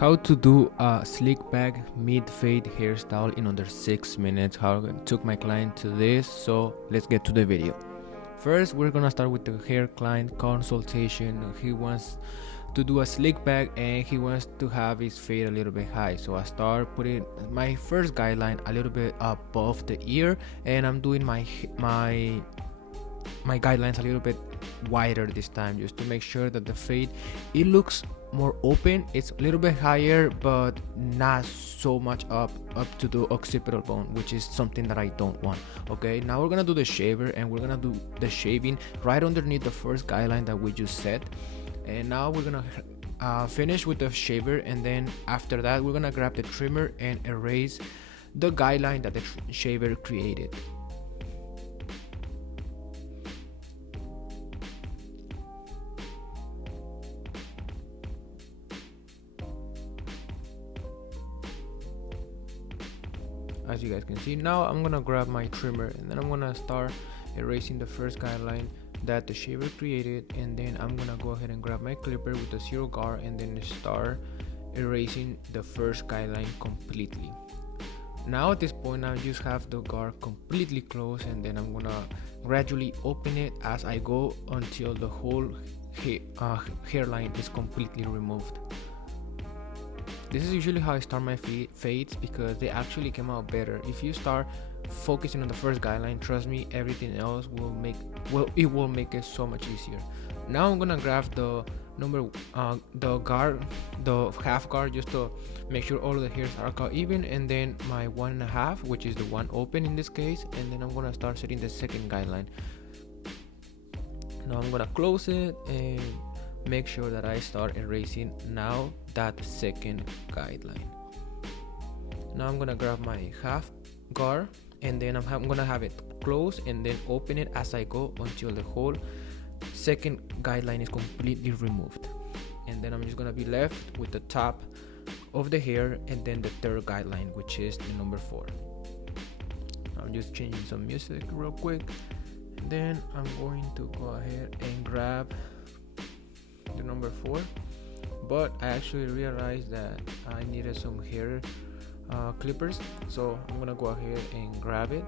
How to do a slick back mid-fade hairstyle in under 6 minutes. How I took my client to this, so let's get to the video. First, we're gonna start with the hair client consultation. He wants to do a slick back and he wants to have his fade a little bit high, so I start putting my first guideline a little bit above the ear, and I'm doing my guidelines a little bit wider this time, just to make sure that the fade, it looks more open. It's a little bit higher, but not so much up to the occipital bone, which is something that I don't want. Okay, now we're gonna do the shaver, and we're gonna do the shaving right underneath the first guideline that we just set. And now we're gonna finish with the shaver, and then after that we're gonna grab the trimmer and erase the guideline that the shaver created. As you guys can see, now I'm gonna grab my trimmer, and then I'm gonna start erasing the first guideline that the shaver created, and then I'm gonna go ahead and grab my clipper with the zero guard, and then start erasing the first guideline completely. Now at this point, I just have the guard completely closed, and then I'm gonna gradually open it as I go until the whole hairline is completely removed. This is usually how I start my fades, because they actually came out better. If you start focusing on the first guideline, trust me, everything else will make it so much easier. Now I'm gonna grab the the half guard, just to make sure all of the hairs are cut even, and then my 1.5, which is the one open in this case, and then I'm gonna start setting the second guideline. Now I'm gonna close it and make sure that I start erasing now that second guideline. Now I'm gonna grab my half guard, and then I'm gonna have it close and then open it as I go until the whole second guideline is completely removed, and then I'm just gonna be left with the top of the hair and then the third guideline, which is the number 4. I'm just changing some music real quick, and then I'm going to go ahead and grab the number 4, but I actually realized that I needed some hair clippers, so I'm gonna go ahead and grab it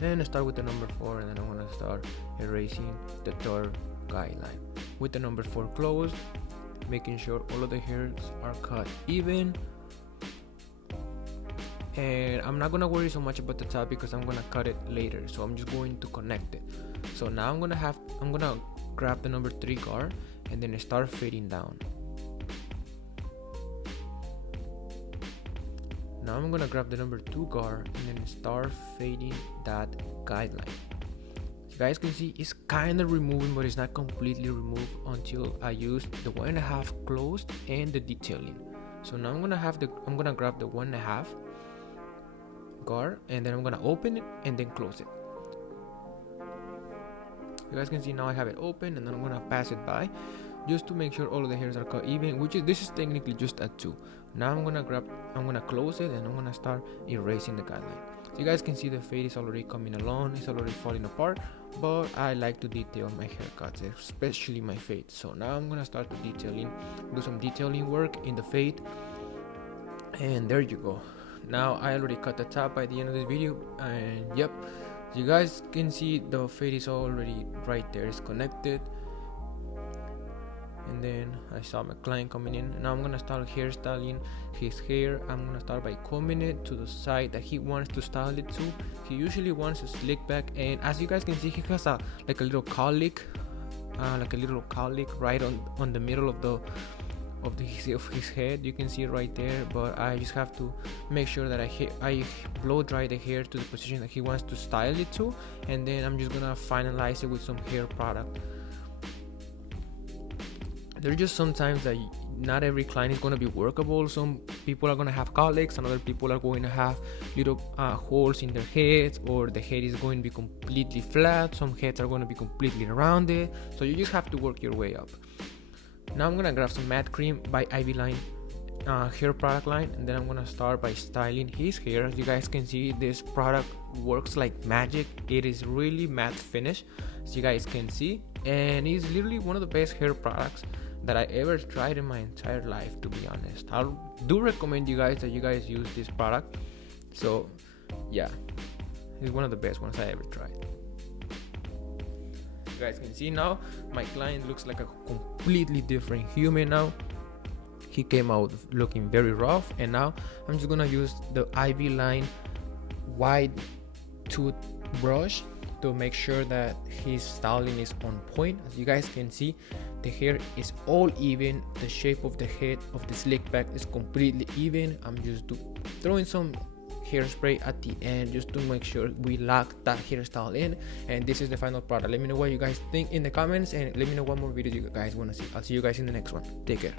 and start with the number 4, and then I'm gonna start erasing the third guideline with the number 4 closed, making sure all of the hairs are cut even. And I'm not gonna worry so much about the top because I'm gonna cut it later, so I'm just going to connect it. So now I'm gonna grab the number 3 guard and then start fading down. Now I'm gonna grab the number 2 guard and then start fading that guideline. You guys can see it's kind of removing, but it's not completely removed until I use the 1.5 closed and the detailing. So now I'm gonna grab the 1.5 guard, and then I'm gonna open it and then close it. You guys can see now I have it open, and then I'm gonna pass it by just to make sure all of the hairs are cut even, this is technically just a 2. Now I'm gonna close it, and I'm gonna start erasing the guideline. So you guys can see the fade is already coming along, it's already falling apart, but I like to detail my haircuts, especially my fade. So now I'm gonna start do some detailing work in the fade, and there you go. Now I already cut the top by the end of this video, and yep, you guys can see the fade is already right there, it's connected. And then I saw my client coming in. Now I'm gonna start hairstyling his hair. I'm gonna start by combing it to the side that he wants to style it to. He usually wants a slick back, and as you guys can see, he has a little cowlick right on the middle of his head. You can see it right there, but I just have to make sure that I blow dry the hair to the position that he wants to style it to, and then I'm just gonna finalize it with some hair product. There's just sometimes that not every client is going to be workable. Some people are going to have cowlicks, and other people are going to have little holes in their heads, or the head is going to be completely flat. Some heads are going to be completely rounded, so you just have to work your way up. Now I'm going to grab some matte cream by Ivy Line hair product line, and then I'm going to start by styling his hair. As you guys can see, this product works like magic. It is really matte finish, as you guys can see, and it's literally one of the best hair products that I ever tried in my entire life, to be honest. I do recommend you guys that you guys use this product. So yeah, it's one of the best ones I ever tried. You guys can see now my client looks like a completely different human now. He came out looking very rough, and now I'm just gonna use the Ivy line wide toothbrush to make sure that his styling is on point. As you guys can see, the hair is all even, the shape of the head of the slick back is completely even. I'm just throwing some hairspray at the end just to make sure we lock that hairstyle in, and this is the final product. Let me know what you guys think in the comments, and let me know what more videos you guys want to see. I'll see you guys in the next one. Take care.